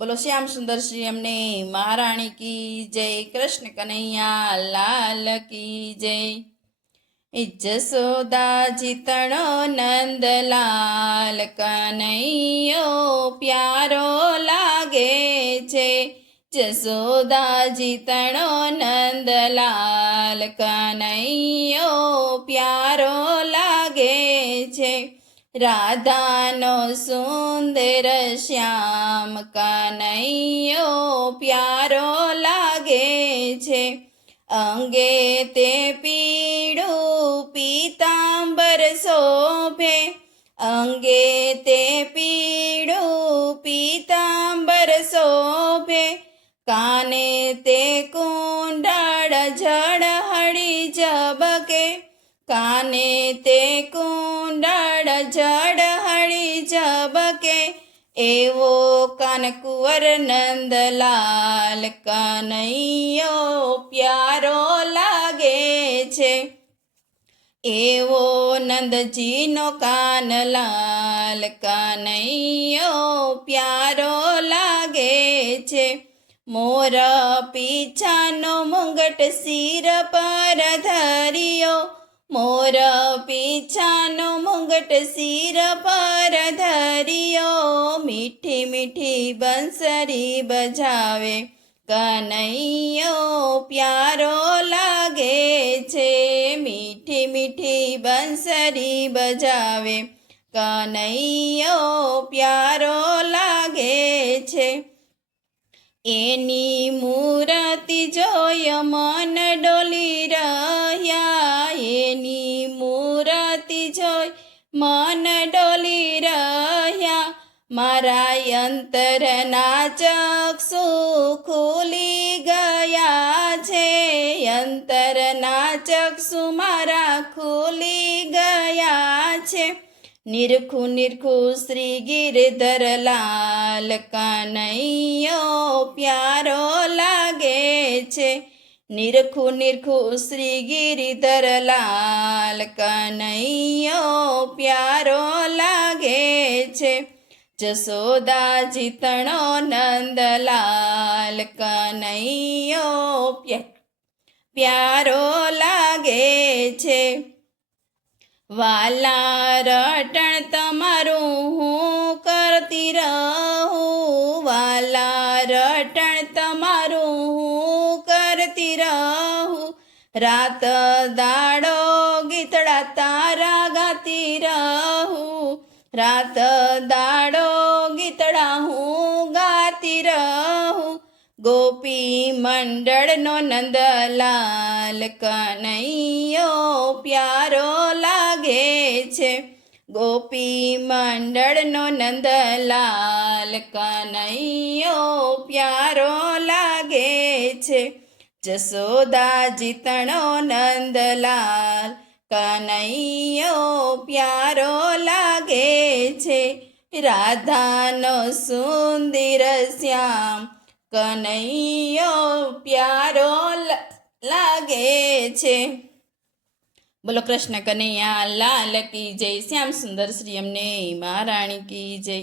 બોલો શ્યામ સુંદર શ્રી અમને મહારાણી કી જય, કૃષ્ણ કનૈયા લાલ કી જય। જસોદાજી તણો નંદલાલ કનૈયો પ્યારો લાગે છે। જસોદાજી તણો નંદલાલ કનૈયો પ્યારો લાગે છે। રાધાનો સુંદર શ્યામ કનૈયો પ્યારો લાગે છે। અંગે તે પીળું પીતાંબર શોભે, અંગે તે પીળું પીતાંબર શોભે, કાને તે કુંડળ ઝળહળી ઝબકે, કાને તે કુંડળ ઝળહળી ઝબકે, એવો કાનકુંવર નંદલાલ કનૈયો પ્યારો લાગે છે। એવો નંદજીનો કાનલાલ કનૈયો પ્યારો લાગે છે। મોર પીછાનો મુંગટ શિર પર ધર્યો, મોર પીછાનો મુંગટ શિર પર ધર્યો, મીઠી મીઠી બંસરી બજાવે કનૈયો પ્યારો લાગે છે। મીઠી મીઠી બંસરી બજાવે કનૈયો પ્યારો લાગે છે। એની મૂર્તિ જોય મન ડોલી રહ્યા, એની મૂર્તિ જોઈ મન ડોલી રહ્યા, મારા અંતરના ચક્ષુ ખુલી ગયા છે। અંતરના ચક્ષુ મારા ખુલી ગયા છે। નિરખું નિરખું શ્રી ગિરધર લાલ કનૈયો પ્યારો લાગે છે। નિરખું નિરખું શ્રી ગિરધર લાલ કનૈયો પ્યારો લાગે છે। જસોદાજી તણો નંદલાલ કનૈયો પ્યારો લાગે છે। વાલા રટણ તમારું હું કરતી રહું, વાલા રટણ તમારું હું કરતી રહું, રાત દાડો ગીતડા તારા ગાતી રહું, રાત દાડો ગીતડા હું ગાતી રહું। ગોપી મંડળનો નંદલાલ કનૈયો પ્યારો લાગે છે। ગોપી મંડળનો નંદલાલ કનૈયો પ્યારો લાગે છે। જસોદાજી તણો નંદલાલ કનૈયો પ્યારો લાગે છે। રાધાનો સુંદર શ્યામ કનૈયો પ્યારો લાગે છે। બોલો કૃષ્ણ કનૈયા લાલ કી જય, શ્યામ સુંદર શ્રી અમને મહારાણી કી જય।